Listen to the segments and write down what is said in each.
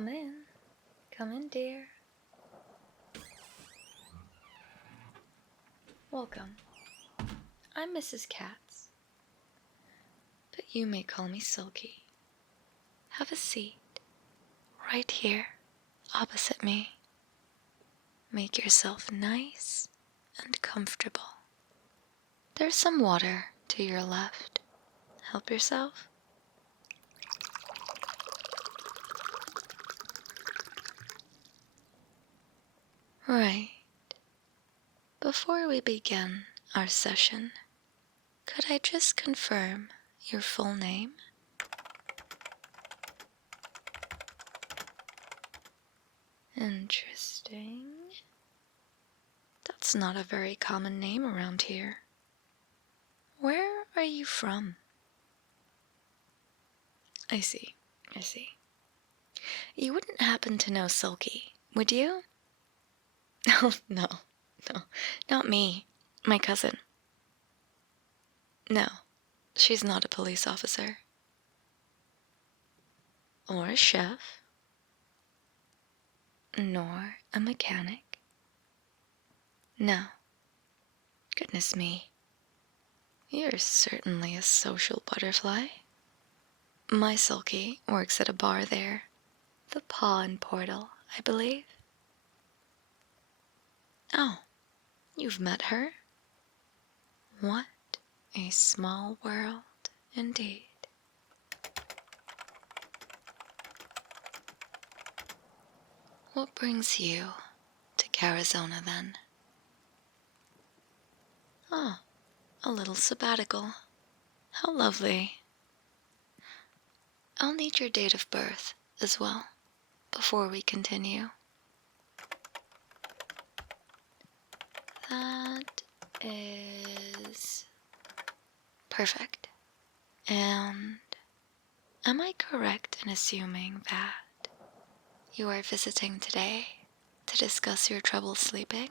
Come in. Come in, dear. Welcome. I'm Mrs. Katz, but you may call me Sulky. Have a seat, right here, opposite me. Make yourself nice and comfortable. There's some water to your left. Help yourself. Right. Before we begin our session, could I just confirm your full name? Interesting. That's not a very common name around here. Where are you from? I see. You wouldn't happen to know Sulky, would you? Oh, no, not me. My cousin. No, she's not a police officer. Or a chef. Nor a mechanic. No. Goodness me. You're certainly a social butterfly. My Sulky works at a bar there. The Paw and Portal, I believe. Oh, you've met her? What a small world, indeed. What brings you to Arizona, then? Ah, a little sabbatical. How lovely. I'll need your date of birth as well, before we continue. That is perfect. And am I correct in assuming that you are visiting today to discuss your trouble sleeping?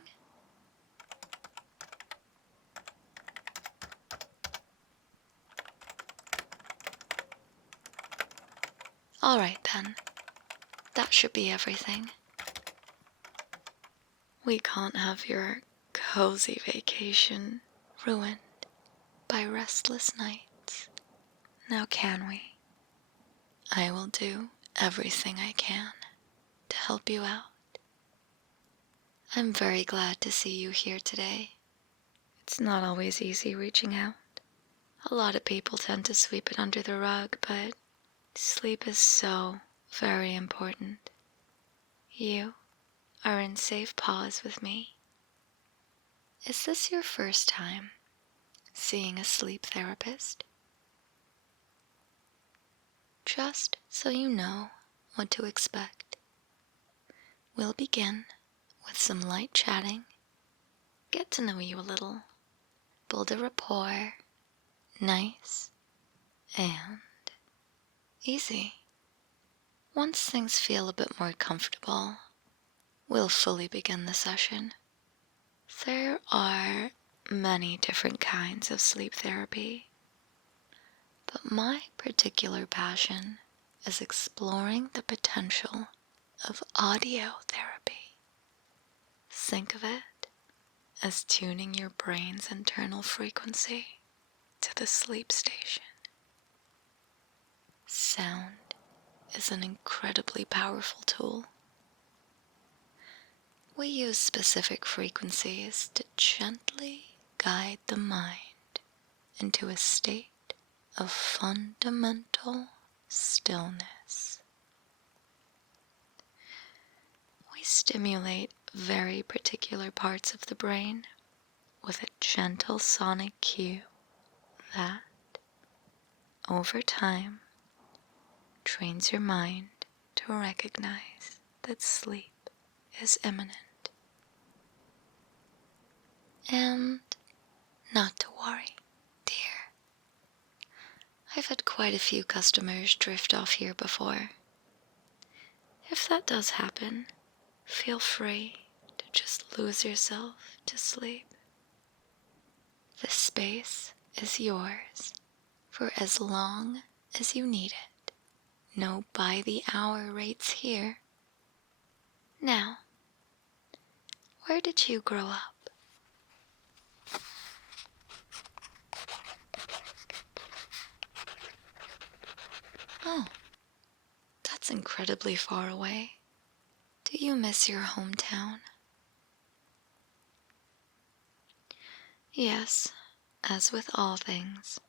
All right then, that should be everything. We can't have your cozy vacation ruined by restless nights, now can we? I will do everything I can to help you out. I'm very glad to see you here today. It's not always easy reaching out. A lot of people tend to sweep it under the rug, but sleep is so very important. You are in safe paws with me. Is this your first time seeing a sleep therapist? Just so you know what to expect, we'll begin with some light chatting, get to know you a little, build a rapport, nice and easy. Once things feel a bit more comfortable, we'll fully begin the session. There are many different kinds of sleep therapy, but my particular passion is exploring the potential of audio therapy. Think of it as tuning your brain's internal frequency to the sleep station. Sound is an incredibly powerful tool. We use specific frequencies to gently guide the mind into a state of fundamental stillness. We stimulate very particular parts of the brain with a gentle sonic cue that, over time, trains your mind to recognize that sleep is imminent. And not to worry, dear. I've had quite a few customers drift off here before. If that does happen, feel free to just lose yourself to sleep. This space is yours for as long as you need it, no by-the-hour rates here. Now, where did you grow up? Oh, that's incredibly far away. Do you miss your hometown? Yes, as with all things,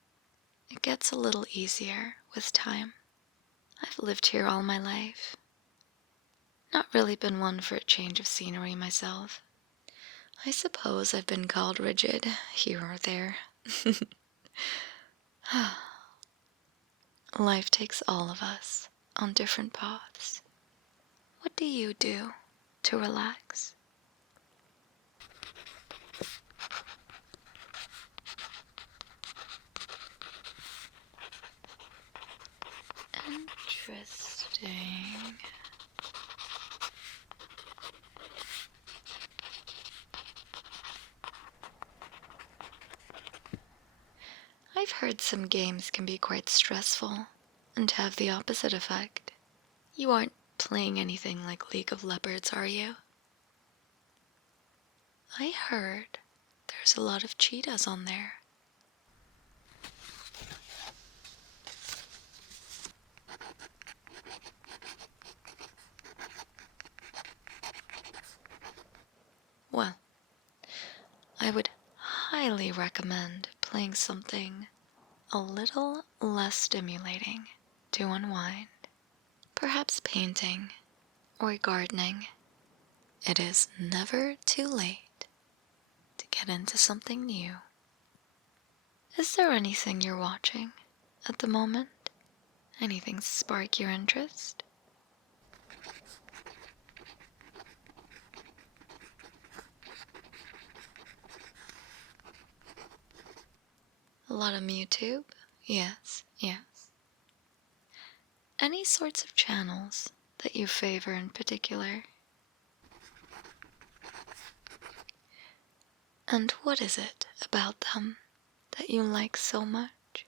it gets a little easier with time. I've lived here all my life. Not really been one for a change of scenery myself. I suppose I've been called rigid here or there. Life takes all of us on different paths. What do you do to relax? Interesting. I've heard some games can be quite stressful and have the opposite effect. You aren't playing anything like League of Leopards, are you? I heard there's a lot of cheetahs on there. Well, I would highly recommend playing something a little less stimulating to unwind. Perhaps painting or gardening. It is never too late to get into something new. Is there anything you're watching at the moment? Anything spark your interest? A lot of YouTube? Yes, yes. Any sorts of channels that you favor in particular? And what is it about them that you like so much?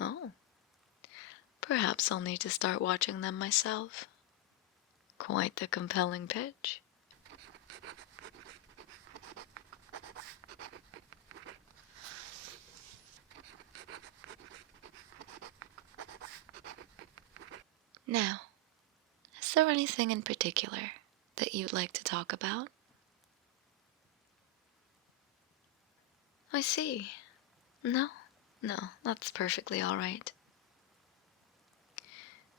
Oh, perhaps I'll need to start watching them myself. Quite the compelling pitch. Now, is there anything in particular that you'd like to talk about? I see. No, that's perfectly all right.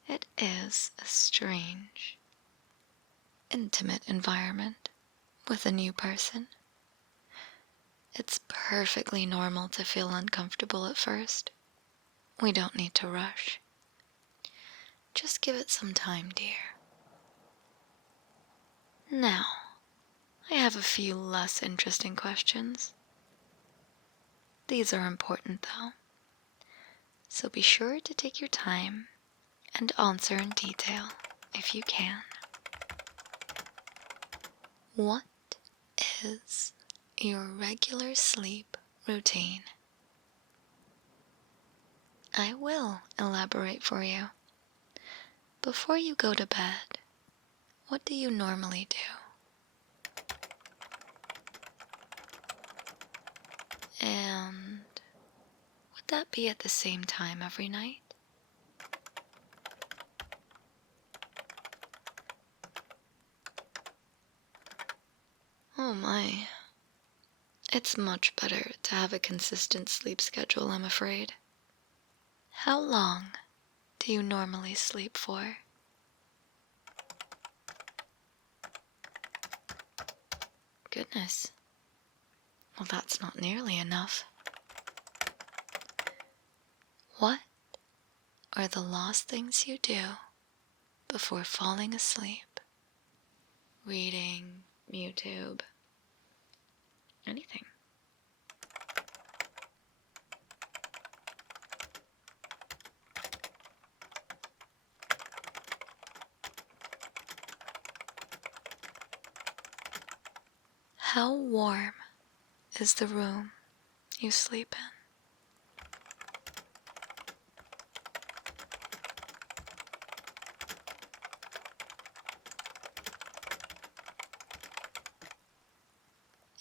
It is a strange, intimate environment with a new person. It's perfectly normal to feel uncomfortable at first. We don't need to rush. Just give it some time, dear. Now, I have a few less interesting questions. These are important, though, so be sure to take your time and answer in detail if you can. What is your regular sleep routine? I will elaborate for you. Before you go to bed, what do you normally do? And would that be at the same time every night? Oh my. It's much better to have a consistent sleep schedule, I'm afraid. How long do you normally sleep for? Goodness. Well, that's not nearly enough. What are the last things you do before falling asleep? Reading, YouTube, anything. How warm is the room you sleep in?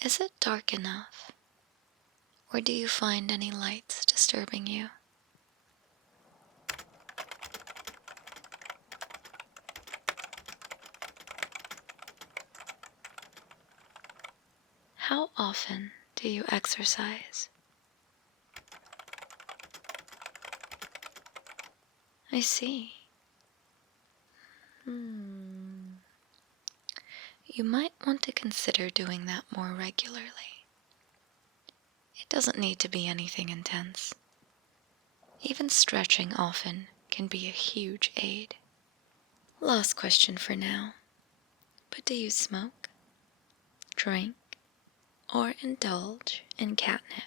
Is it dark enough, or do you find any lights disturbing you? How often do you exercise? I see. You might want to consider doing that more regularly. It doesn't need to be anything intense. Even stretching often can be a huge aid. Last question for now. But do you smoke, drink, or indulge in catnip?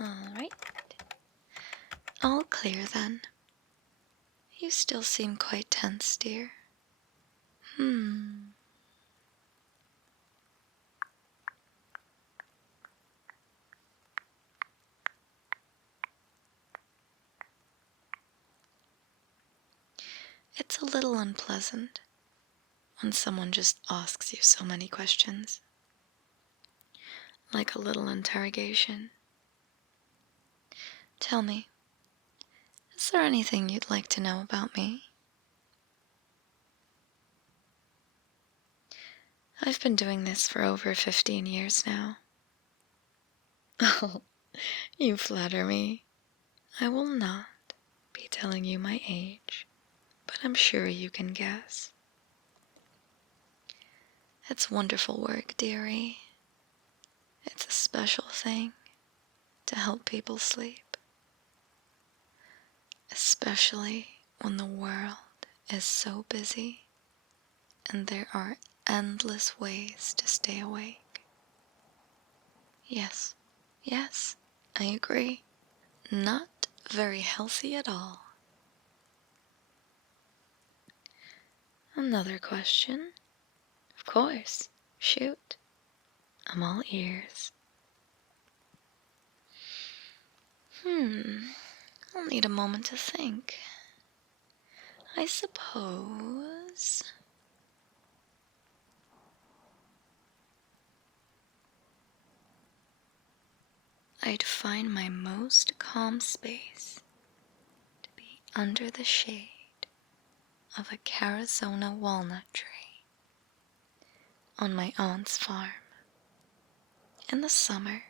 Alright. All clear then. You still seem quite tense, dear. It's a little unpleasant when someone just asks you so many questions. Like a little interrogation. Tell me, is there anything you'd like to know about me? I've been doing this for over 15 years now. Oh, you flatter me. I will not be telling you my age, but I'm sure you can guess. It's wonderful work, dearie. It's a special thing to help people sleep. Especially when the world is so busy and there are endless ways to stay awake. Yes, I agree. Not very healthy at all. Another question? Of course. Shoot. I'm all ears. I'll need a moment to think. I suppose... I'd find my most calm space to be under the shade of a Carizona walnut tree on my aunt's farm. In the summer,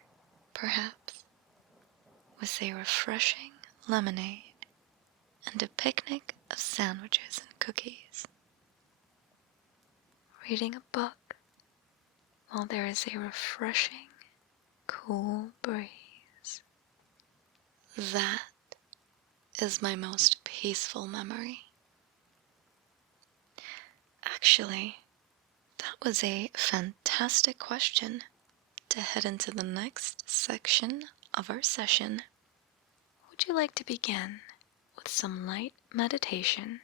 perhaps, with a refreshing lemonade and a picnic of sandwiches and cookies. Reading a book while there is a refreshing, cool breeze. That is my most peaceful memory. Actually, that was a fantastic question to head into the next section of our session. Would you like to begin with some light meditation?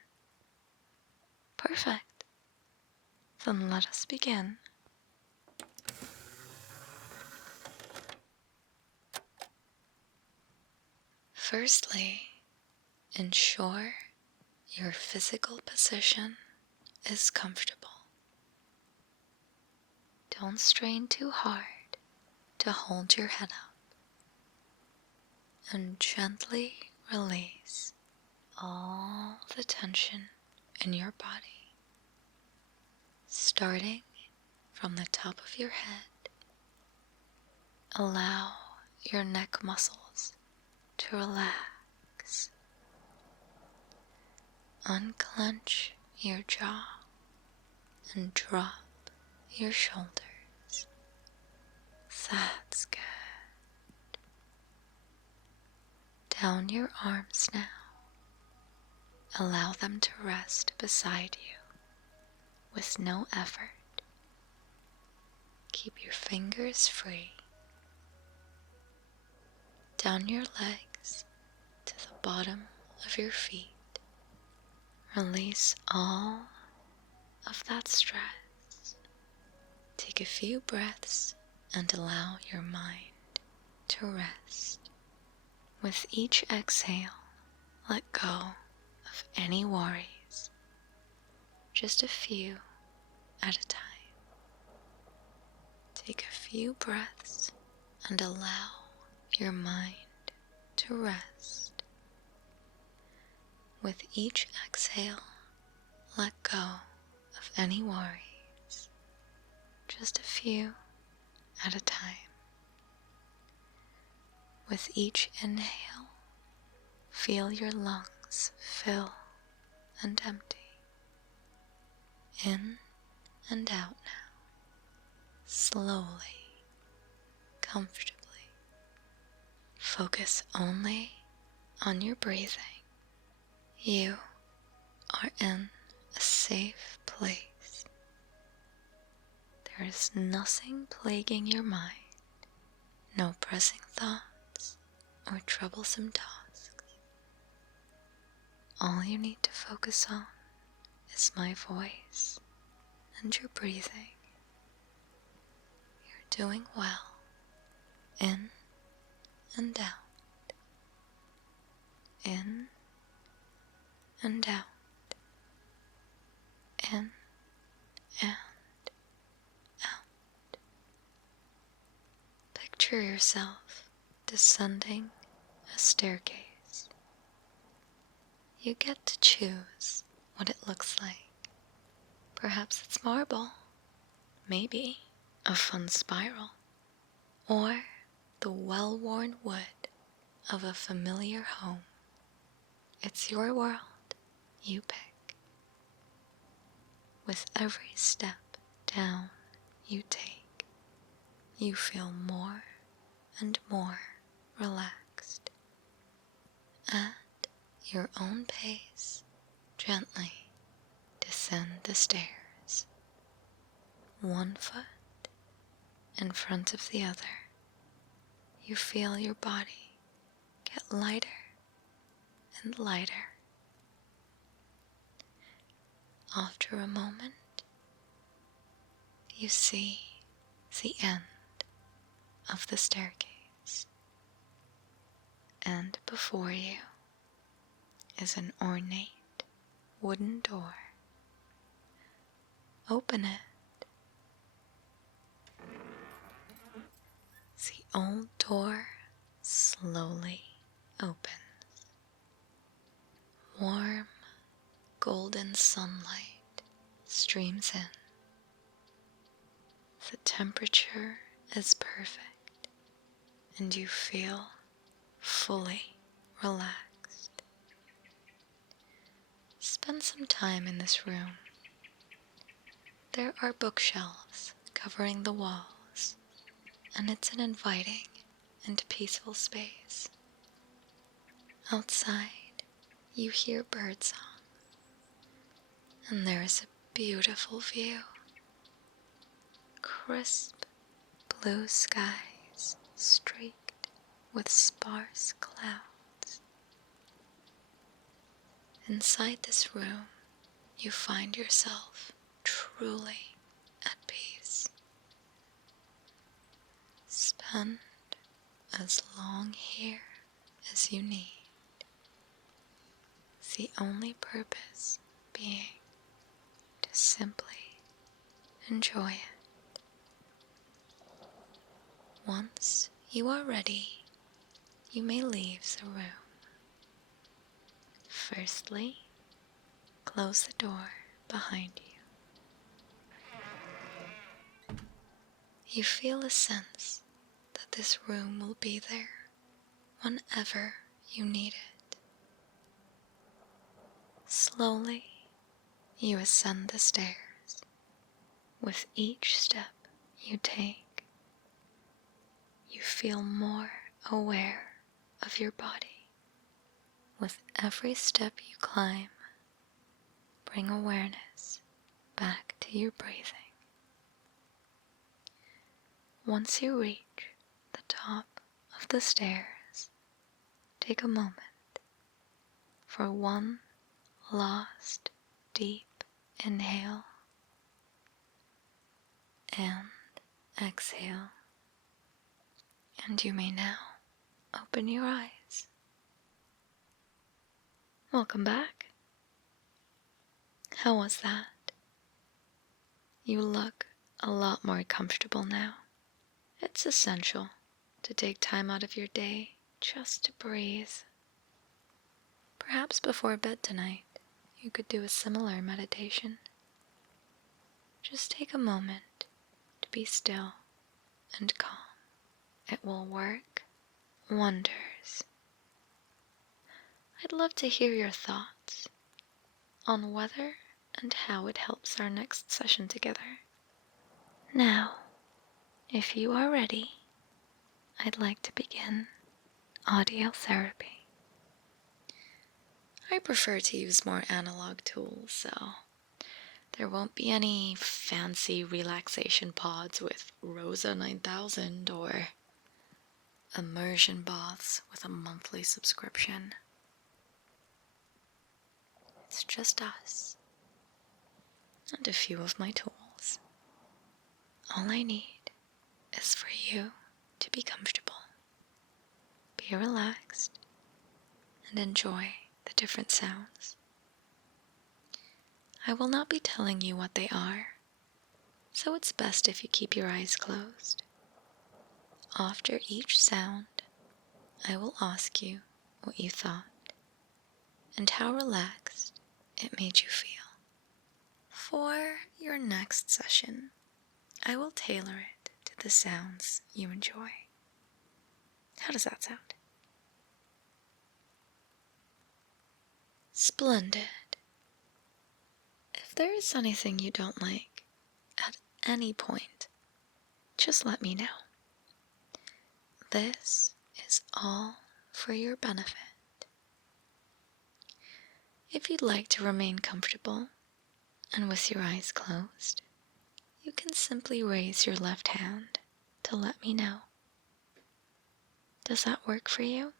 Perfect. Then let us begin. Firstly, ensure your physical position is comfortable. Don't strain too hard to hold your head up, and gently release all the tension in your body, starting from the top of your head. Allow your neck muscles to relax. Unclench your jaw and drop your shoulders. That's good. Down your arms now. Allow them to rest beside you with no effort. Keep your fingers free. Down your legs to the bottom of your feet. Release all of that stress. Take a few breaths and allow your mind to rest. With each exhale, let go of any worries, just a few at a time. Take a few breaths and allow your mind to rest. With each exhale, let go of any worries, just a few at a time. With each inhale, feel your lungs fill and empty. In and out now, slowly, comfortably. Focus only on your breathing. You are in a safe place. There is nothing plaguing your mind, no pressing thoughts or troublesome tasks. All you need to focus on is my voice and your breathing. You're doing well, in and out, in and out, in and out. Picture yourself descending a staircase. You get to choose what it looks like. Perhaps it's marble, maybe a fun spiral, or the well-worn wood of a familiar home. It's your world, you pick. With every step down you take, you feel more and more relaxed. At your own pace, gently descend the stairs, one foot in front of the other. You feel your body get lighter and lighter. After a moment, you see the end of the staircase, and before you is an ornate wooden door. Open it. The old door slowly opens. Warm, golden sunlight streams in. The temperature is perfect, and you feel fully relaxed. Spend some time in this room. There are bookshelves covering the walls, and it's an inviting and peaceful space. Outside, you hear birdsong, and there is a beautiful view. Crisp blue skies streaked with sparse clouds. Inside this room, you find yourself truly at peace. Spend as long here as you need, the only purpose being to simply enjoy it. Once you are ready, you may leave the room. Firstly, close the door behind you. You feel a sense that this room will be there whenever you need it. Slowly, you ascend the stairs. With each step you take, you feel more aware of your body. With every step you climb, bring awareness back to your breathing. Once you reach the top of the stairs, take a moment for one last deep inhale and exhale. And you may now open your eyes. Welcome back. How was that? You look a lot more comfortable now. It's essential to take time out of your day just to breathe. Perhaps before bed tonight, you could do a similar meditation. Just take a moment to be still and calm. It will work wonders. I'd love to hear your thoughts on whether and how it helps our next session together. Now, if you are ready, I'd like to begin audio therapy. I prefer to use more analog tools, so there won't be any fancy relaxation pods with Rosa 9000 or immersion baths with a monthly subscription. It's just us and a few of my tools. All I need is for you to be comfortable, be relaxed, and enjoy the different sounds. I will not be telling you what they are, so it's best if you keep your eyes closed. After each sound, I will ask you what you thought and how relaxed it made you feel. For your next session, I will tailor it to the sounds you enjoy. How does that sound? Splendid. If there is anything you don't like at any point, just let me know. This is all for your benefit. If you'd like to remain comfortable and with your eyes closed, you can simply raise your left hand to let me know. Does that work for you?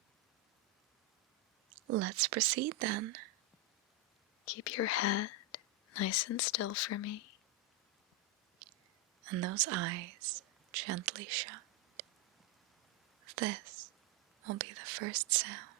Let's proceed then. Keep your head nice and still for me, and those eyes gently shut. This will be the first sound.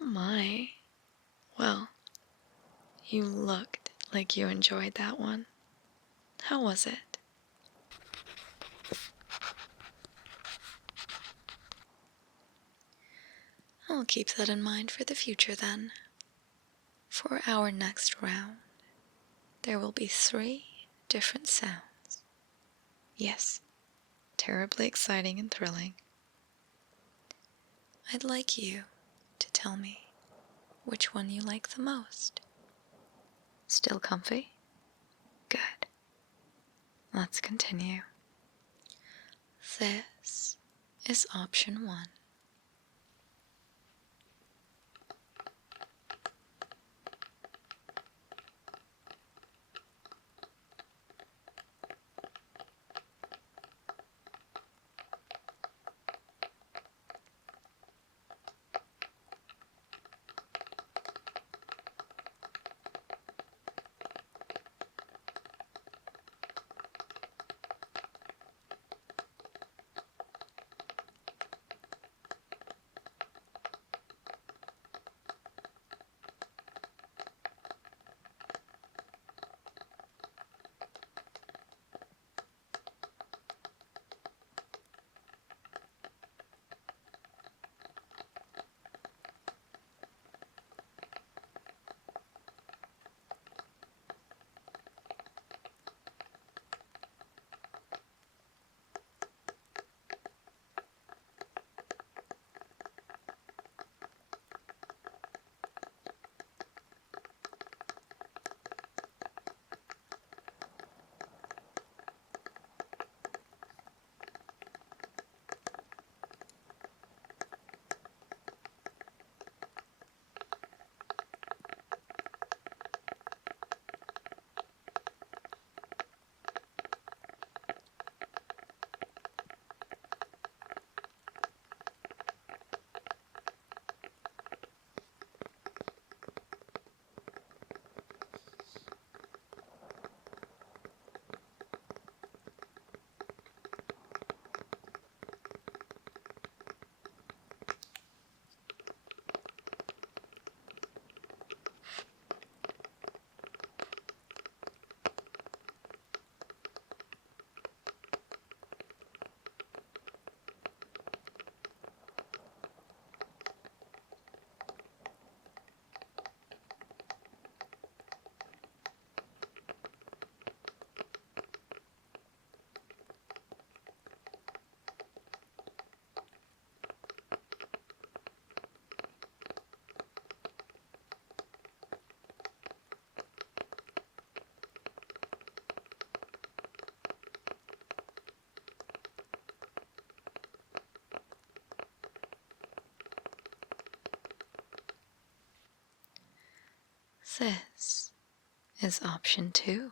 Oh my. Well, you looked like you enjoyed that one. How was it? I'll keep that in mind for the future then. For our next round, there will be 3 different sounds. Yes, terribly exciting and thrilling. I'd like you to tell me which one you like the most. Still comfy? Good. Let's continue. This is option 1. This is option 2.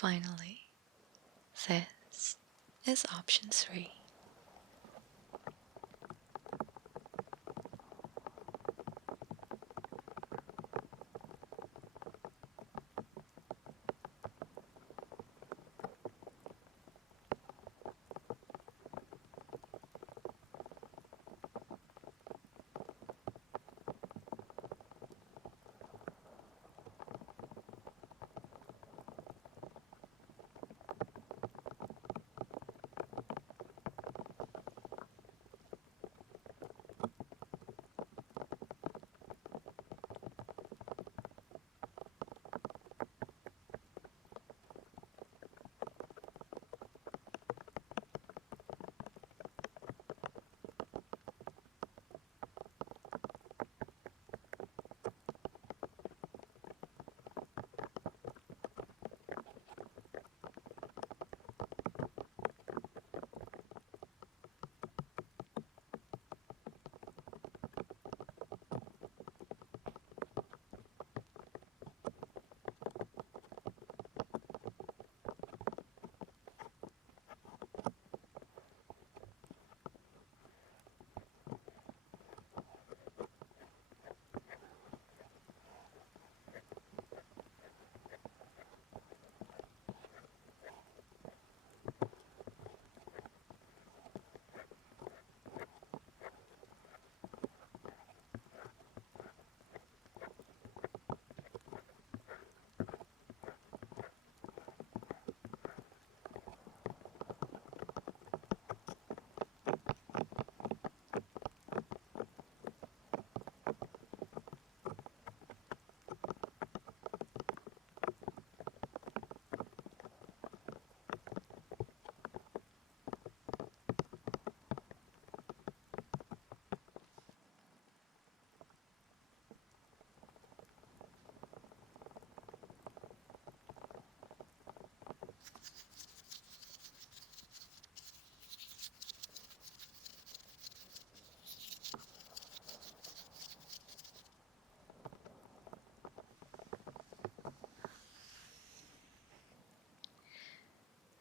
finally, this is option 3.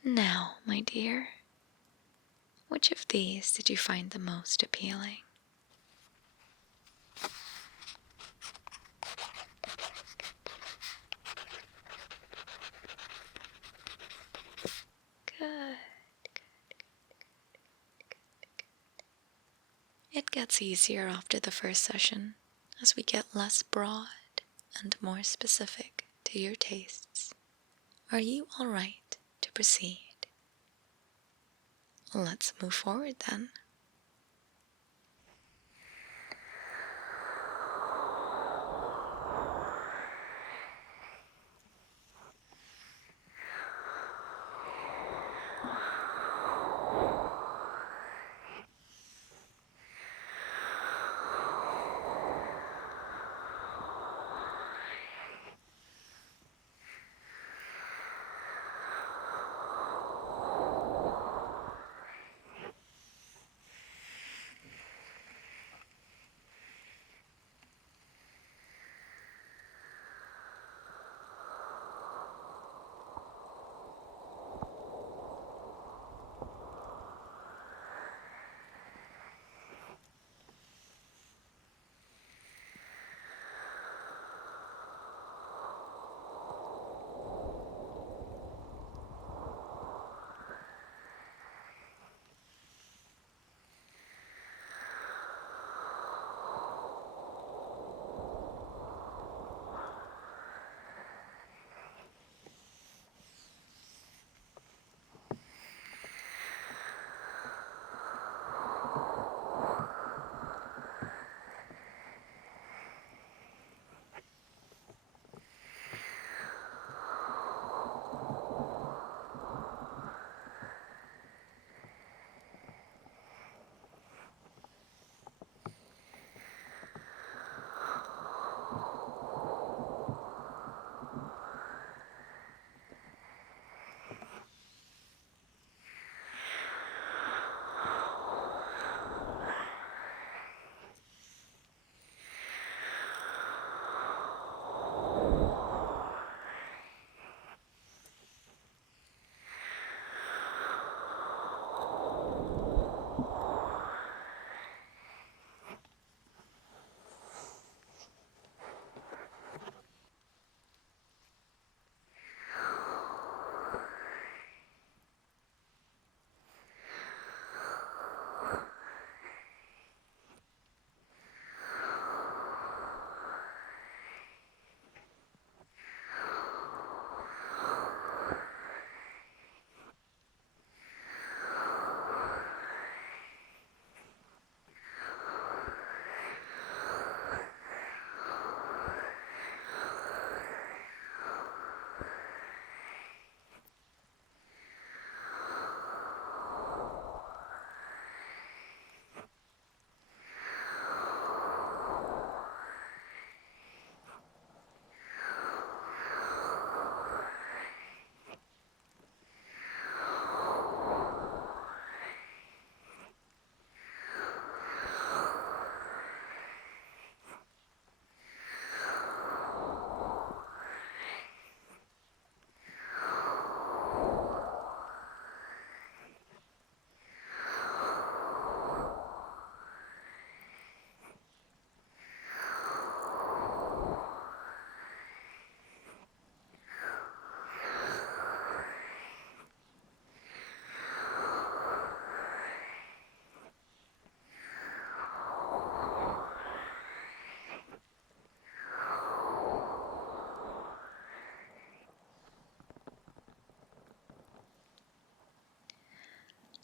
Now, my dear, which of these did you find the most appealing? Good. It gets easier after the first session as we get less broad and more specific to your tastes. Are you all right to proceed? Let's move forward then.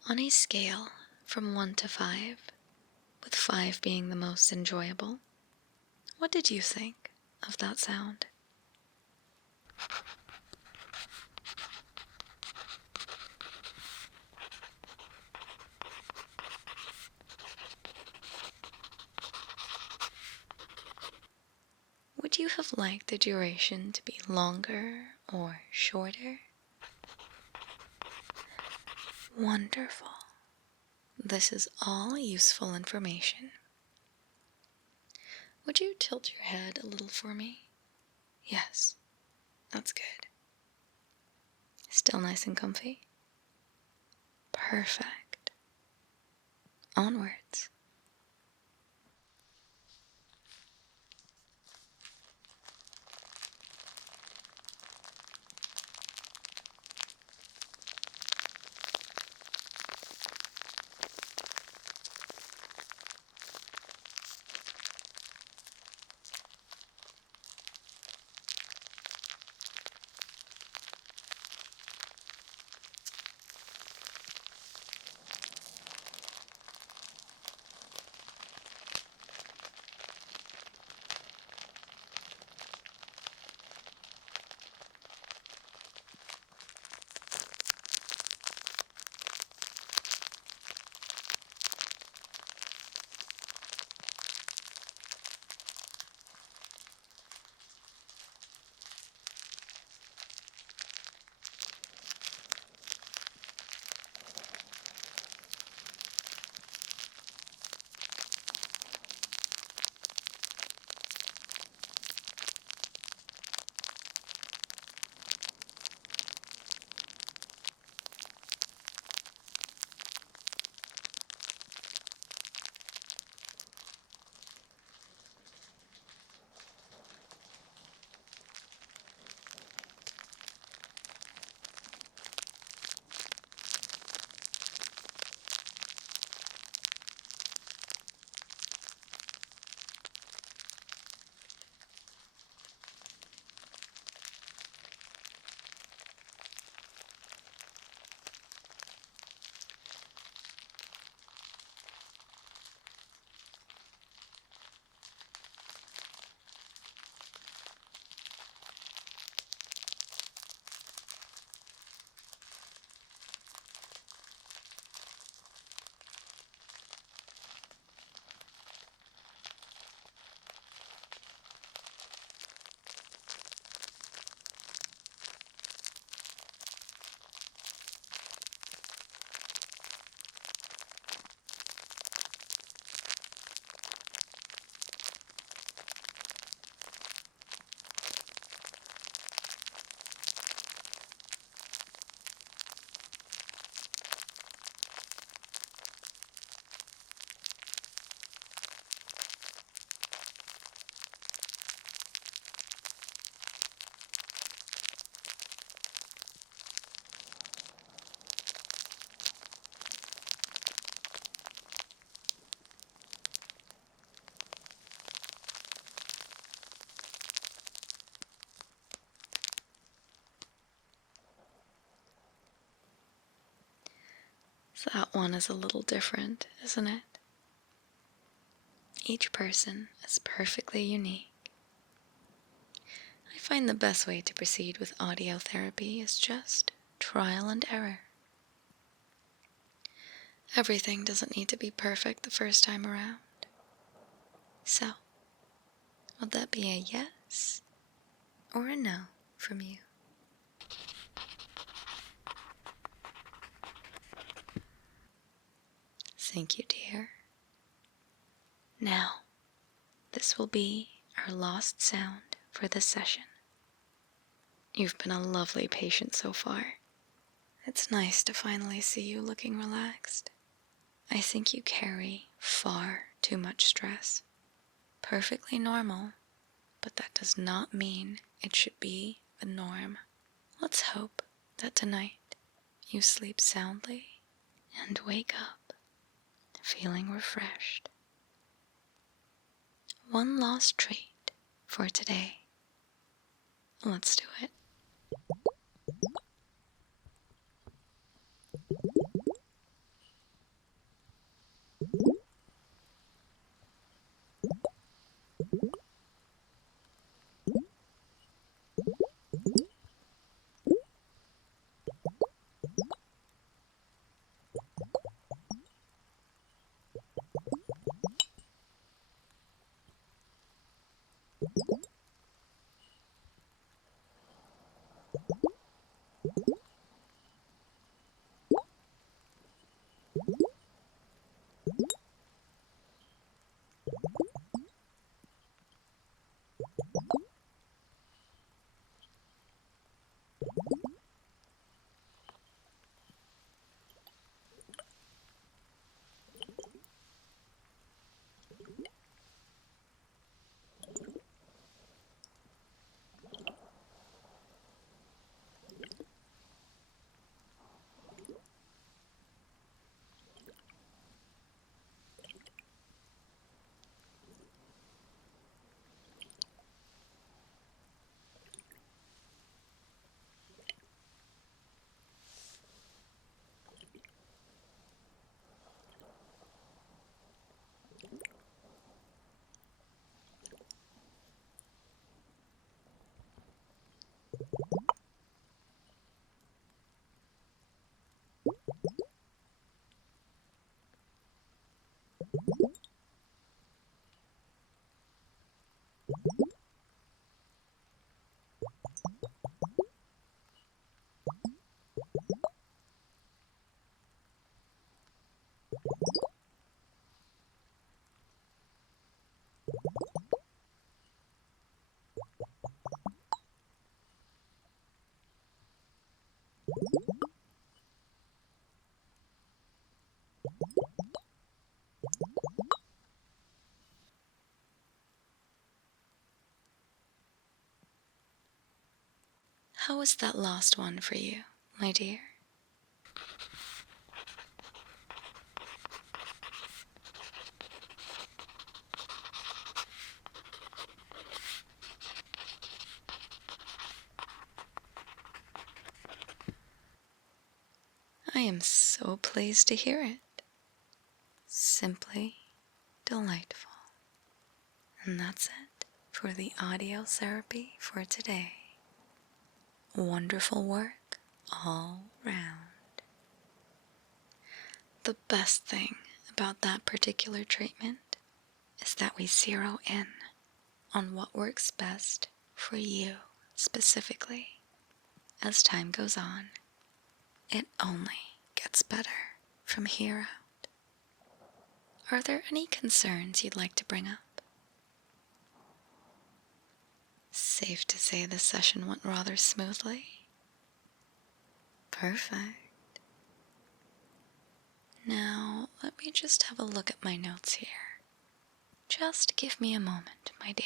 On a scale from 1 to 5, with 5 being the most enjoyable, what did you think of that sound? Would you have liked the duration to be longer or shorter? Wonderful. This is all useful information. Would you tilt your head a little for me? Yes, that's good. Still nice and comfy? Perfect. Onwards. That one is a little different, isn't it? Each person is perfectly unique. I find the best way to proceed with audio therapy is just trial and error. Everything doesn't need to be perfect the first time around. So, would that be a yes or a no from you? Thank you, dear. Now, this will be our last sound for this session. You've been a lovely patient so far. It's nice to finally see you looking relaxed. I think you carry far too much stress. Perfectly normal, but that does not mean it should be the norm. Let's hope that tonight you sleep soundly and wake up feeling refreshed. One last treat for today. Let's do it. How was that last one for you, my dear? I am so pleased to hear it. Simply delightful. And that's it for the audio therapy for today. Wonderful work all round. The best thing about that particular treatment is that we zero in on what works best for you specifically. As time goes on, it only gets better from here out. Are there any concerns you'd like to bring up? Safe to say the session went rather smoothly. Perfect. Now, let me just have a look at my notes here. Just give me a moment, my dear.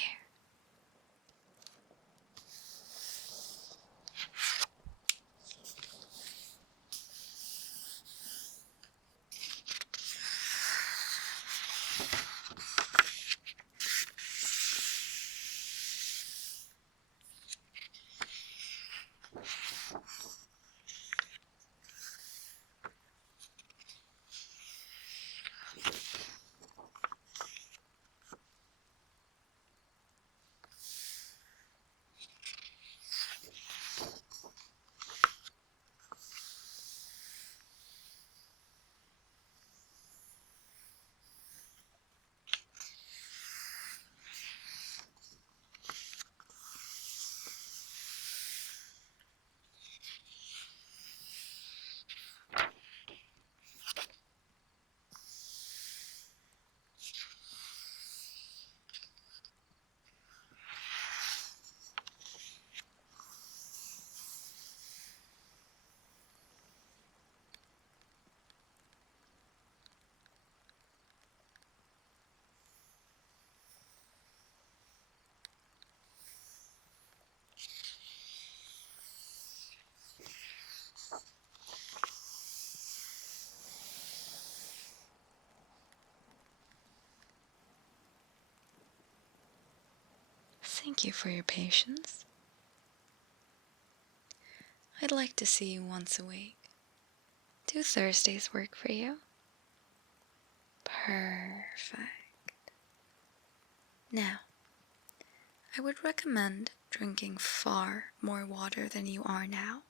Thank you for your patience. I'd like to see you once a week. Do Thursdays work for you? Perfect. Now, I would recommend drinking far more water than you are now,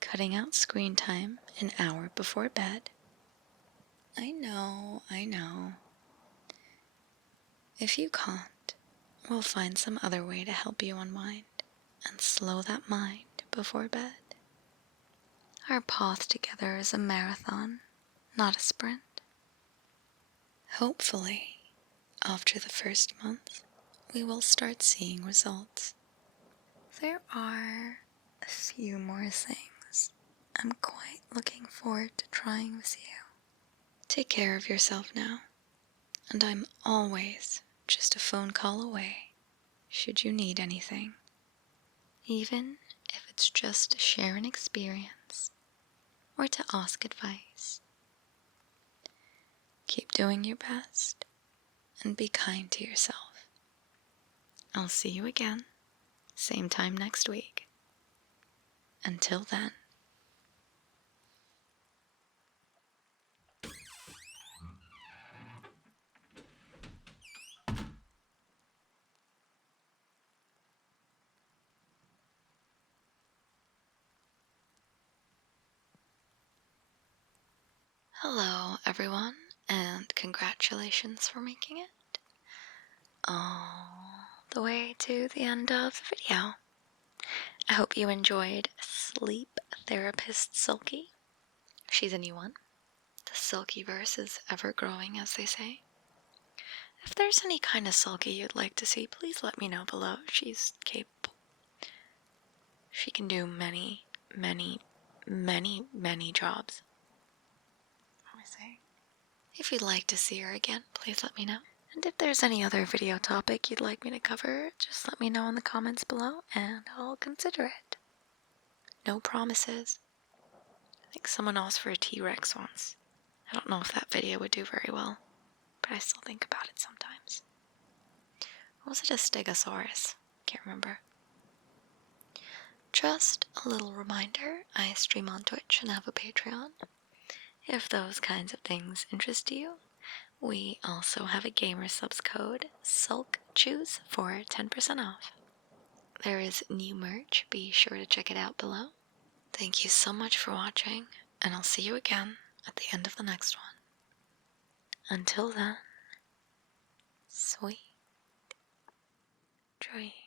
cutting out screen time an hour before bed. I know. If you can't, we'll find some other way to help you unwind and slow that mind before bed. Our path together is a marathon, not a sprint. Hopefully, after the first month, we will start seeing results. There are a few more things I'm quite looking forward to trying with you. Take care of yourself now, and I'm always just a phone call away should you need anything, even if it's just to share an experience or to ask advice. Keep doing your best and be kind to yourself. I'll see you again, same time next week. Until then. Hello, everyone, and congratulations for making it. Oh, the way to the end of the video. I hope you enjoyed Sleep Therapist Sulky. She's a new one. The Sulkyverse is ever growing, as they say. If there's any kind of Sulky you'd like to see, please let me know below. She's capable. She can do many, many, many, many jobs. What am I saying? If you'd like to see her again, please let me know. And if there's any other video topic you'd like me to cover, just let me know in the comments below and I'll consider it. No promises. I think someone asked for a T-Rex once. I don't know if that video would do very well, but I still think about it sometimes. Or was it a Stegosaurus? Can't remember. Just a little reminder, I stream on Twitch and have a Patreon. If those kinds of things interest you, we also have a gamer subs code, SULKCHOOSE, for 10% off. There is new merch, be sure to check it out below. Thank you so much for watching, and I'll see you again at the end of the next one. Until then, sweet dreams.